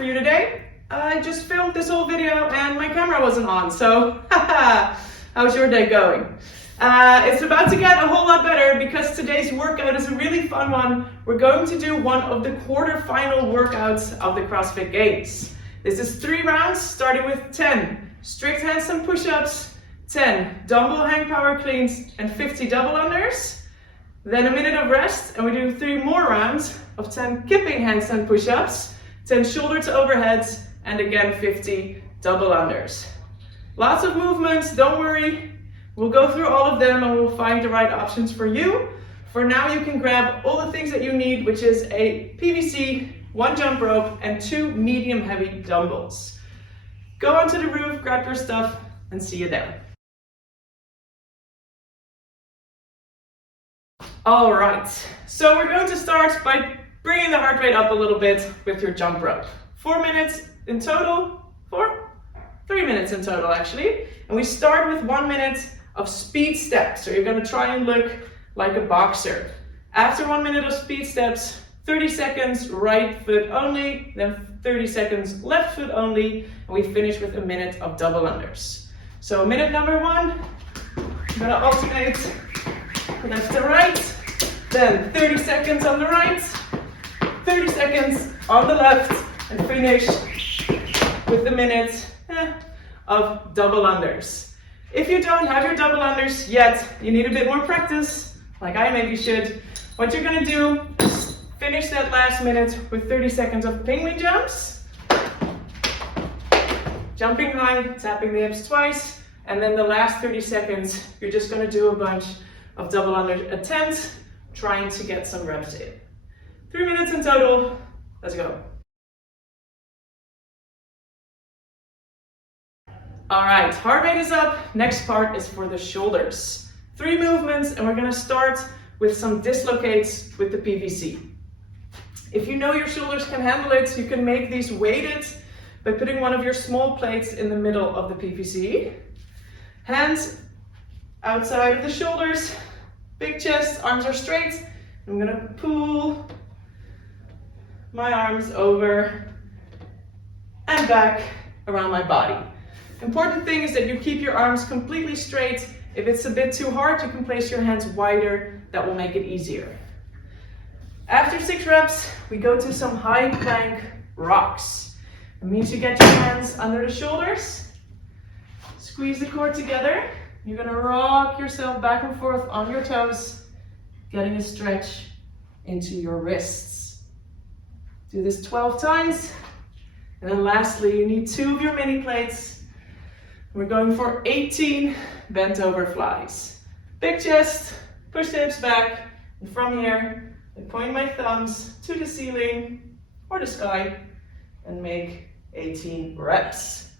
for you today. I just filmed this whole video and my camera wasn't on, so how's your day going? It's about to get a whole lot better because today's workout is a really fun one. We're going to do one of the quarterfinal workouts of the CrossFit Games. This is 3 rounds starting with 10 strict handstand push-ups, 10 dumbbell hang power cleans and 50 double unders. Then a minute of rest and we do 3 more rounds of 10 kipping handstand push-ups, 10 shoulder to overheads and again 50 double unders. Lots of movements, don't worry. We'll go through all of them and we'll find the right options for you. For now, you can grab all the things that you need, which is a PVC, 1 jump rope, and 2 medium heavy dumbbells. Go onto the roof, grab your stuff, and see you there. All right, so we're going to start by bringing the heart rate up a little bit with your jump rope. 4 minutes in total, 3 minutes in total actually. And we start with 1 minute of speed steps. So you're gonna try and look like a boxer. After 1 minute of speed steps, 30 seconds right foot only, then 30 seconds left foot only, and we finish with a minute of double unders. So minute number 1, I'm gonna alternate left to right, then 30 seconds on the right, 30 seconds on the left, and finish with the minute of double unders. If you don't have your double unders yet, you need a bit more practice, like I maybe should. What you're gonna do is finish that last minute with 30 seconds of penguin jumps, jumping high, tapping the hips twice, and then the last 30 seconds, you're just gonna do a bunch of double under attempts, trying to get some reps in. 3 minutes in total, let's go. All right, heart rate is up. Next part is for the shoulders. 3 movements, and we're gonna start with some dislocates with the PVC. If you know your shoulders can handle it, you can make these weighted by putting one of your small plates in the middle of the PVC. Hands outside of the shoulders, big chest, arms are straight. I'm gonna pull my arms over and back around my body. Important thing is that you keep your arms completely straight. If it's a bit too hard, you can place your hands wider. That will make it easier. After 6 reps, we go to some high plank rocks. It means you get your hands under the shoulders, squeeze the core together. You're gonna rock yourself back and forth on your toes, getting a stretch into your wrists. Do this 12 times. And then lastly, you need 2 of your mini plates. We're going for 18 bent over flies. Big chest, push the hips back, and from here, I point my thumbs to the ceiling or the sky and make 18 reps.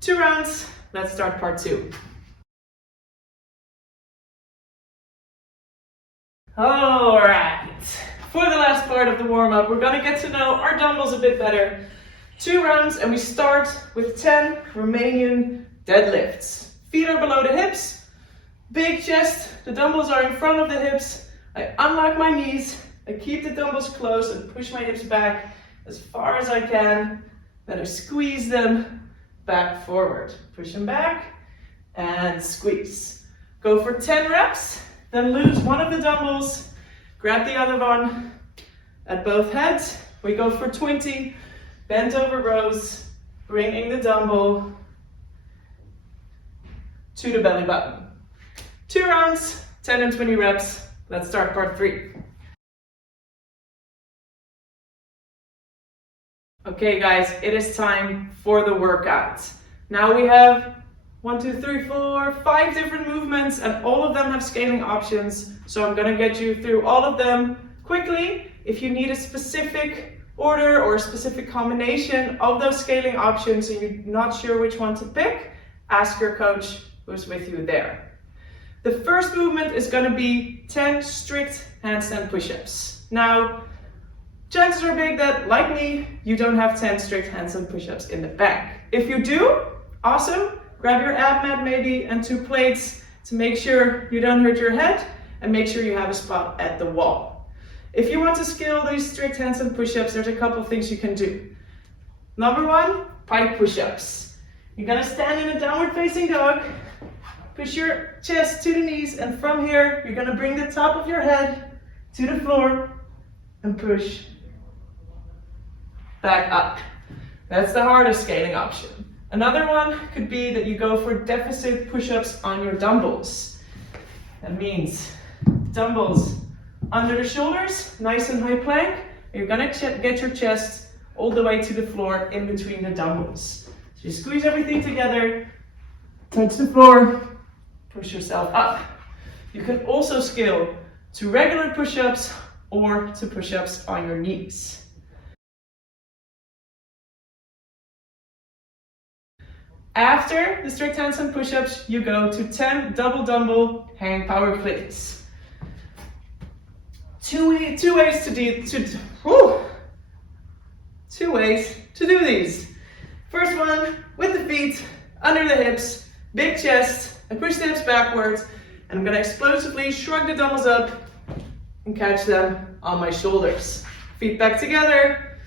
2 rounds, let's start part 2. All right, for the last part of the warm-up, we're gonna get to know our dumbbells a bit better. 2 rounds, and we start with 10 Romanian deadlifts. Feet are below the hips, big chest, the dumbbells are in front of the hips. I unlock my knees, I keep the dumbbells close and push my hips back as far as I can. Then I squeeze them back forward. Push them back and squeeze. Go for 10 reps, then lose one of the dumbbells, grab the other one at both heads. We go for 20 bent over rows, bringing the dumbbell to the belly button. 2 rounds, 10 and 20 reps. Let's start part 3. Okay guys, it is time for the workout. Now we have 1, 2, 3, 4, 5 different movements and all of them have scaling options. So I'm gonna get you through all of them quickly. If you need a specific order or a specific combination of those scaling options and you're not sure which one to pick, ask your coach who's with you there. The first movement is going to be 10 strict handstand push-ups. Now, chances are big that, like me, you don't have 10 strict handstand push-ups in the bank. If you do, awesome. Grab your ab mat maybe and 2 plates to make sure you don't hurt your head and make sure you have a spot at the wall. If you want to scale these strict handstand push-ups, there's a couple things you can do. Number one, pike push-ups. You're gonna stand in a downward facing dog, push your chest to the knees, and from here, you're gonna bring the top of your head to the floor and push back up. That's the hardest scaling option. Another one could be that you go for deficit push-ups on your dumbbells. That means dumbbells under the shoulders, nice and high plank. You're gonna get your chest all the way to the floor in between the dumbbells. So you squeeze everything together, touch the floor, push yourself up. You can also scale to regular push-ups or to push-ups on your knees. After the strict handstand push-ups, you go to 10 double dumbbell hang power plates. Two ways to do these. First one, with the feet under the hips, big chest, and push the hips backwards. And I'm gonna explosively shrug the dumbbells up and catch them on my shoulders. Feet back together,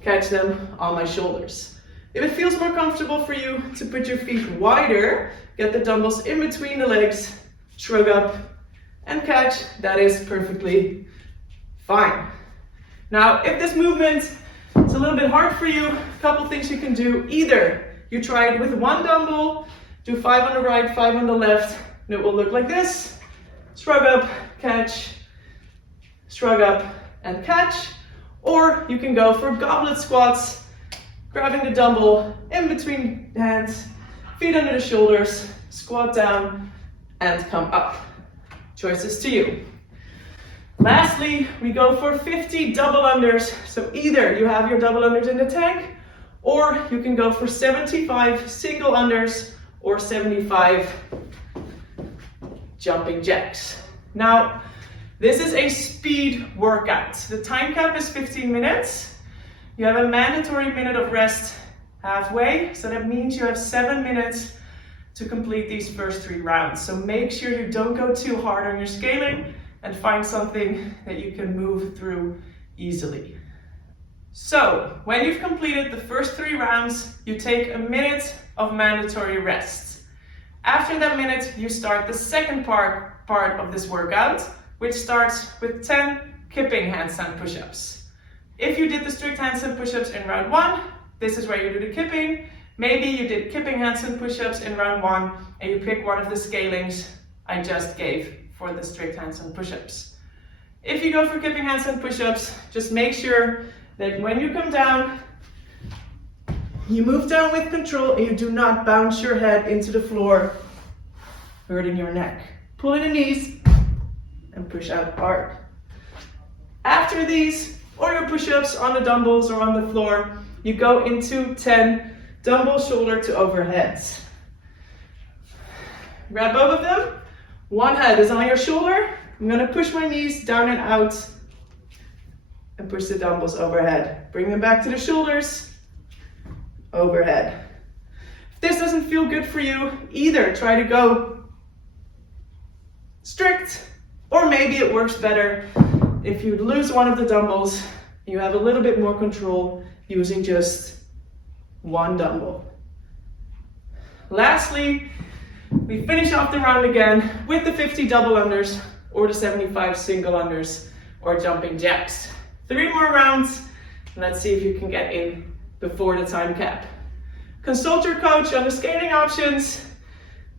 catch them on my shoulders. If it feels more comfortable for you to put your feet wider, get the dumbbells in between the legs, shrug up and catch, that is perfectly fine. Now, if this movement is a little bit hard for you, a couple things you can do. Either you try it with one dumbbell, do 5 on the right, 5 on the left, and it will look like this. Shrug up, catch, shrug up and catch. Or you can go for goblet squats, grabbing the dumbbell in between hands, feet under the shoulders, squat down and come up. Choices to you. Lastly, we go for 50 double unders. So either you have your double unders in the tank, or you can go for 75 single unders or 75 jumping jacks. Now, this is a speed workout. The time cap is 15 minutes. You have a mandatory minute of rest halfway, so that means you have 7 minutes to complete these first 3 rounds. So make sure you don't go too hard on your scaling and find something that you can move through easily. So when you've completed the first 3 rounds, you take a minute of mandatory rest. After that minute, you start the second part of this workout, which starts with 10 kipping handstand push-ups. If you did the strict handstand push-ups in round 1, this is where you do the kipping. Maybe you did kipping handstand push-ups in round 1 and you pick one of the scalings I just gave for the strict handstand push-ups. If you go for kipping handstand push-ups, just make sure that when you come down, you move down with control and you do not bounce your head into the floor, hurting your neck. Pull in the knees and push out hard. After these, or your push-ups on the dumbbells or on the floor, you go into 10 dumbbell shoulder to overheads. Grab both of them. One head is on your shoulder. I'm gonna push my knees down and out and push the dumbbells overhead. Bring them back to the shoulders, overhead. If this doesn't feel good for you, either try to go strict, or maybe it works better if you lose one of the dumbbells, you have a little bit more control using just one dumbbell. Lastly, we finish off the round again with the 50 double unders or the 75 single unders or jumping jacks. 3 more rounds, and let's see if you can get in before the time cap. Consult your coach on the scaling options,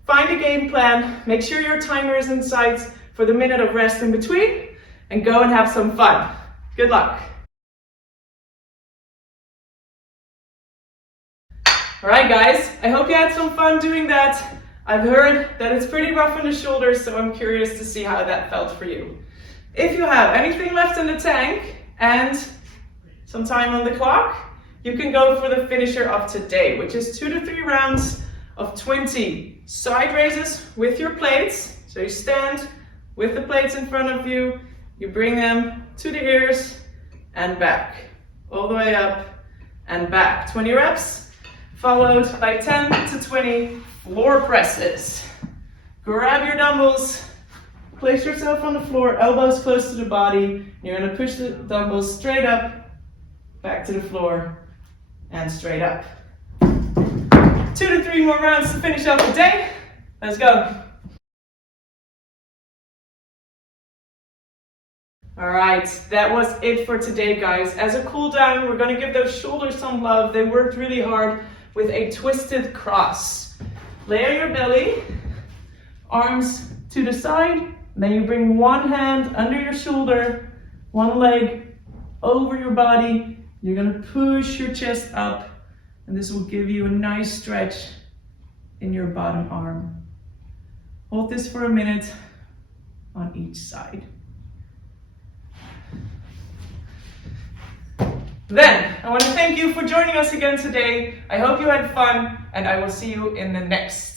find a game plan, make sure your timer is in sight for the minute of rest in between, and go and have some fun. Good luck. All right, guys, I hope you had some fun doing that. I've heard that it's pretty rough on the shoulders, so I'm curious to see how that felt for you. If you have anything left in the tank and some time on the clock, you can go for the finisher of today, which is 2 to 3 rounds of 20 side raises with your plates. So you stand with the plates in front of you, you bring them to the ears and back, all the way up and back. 20 reps, followed by 10 to 20 floor presses. Grab your dumbbells, place yourself on the floor, elbows close to the body. You're gonna push the dumbbells straight up, back to the floor, and straight up. 2 to 3 more rounds to finish up the day. Let's go. All right, that was it for today, guys. As a cool down, we're gonna give those shoulders some love. They worked really hard with a twisted cross. Lay on your belly, arms to the side, then you bring one hand under your shoulder, one leg over your body. You're gonna push your chest up, and this will give you a nice stretch in your bottom arm. Hold this for a minute on each side. Then, I want to thank you for joining us again today. I hope you had fun, and I will see you in the next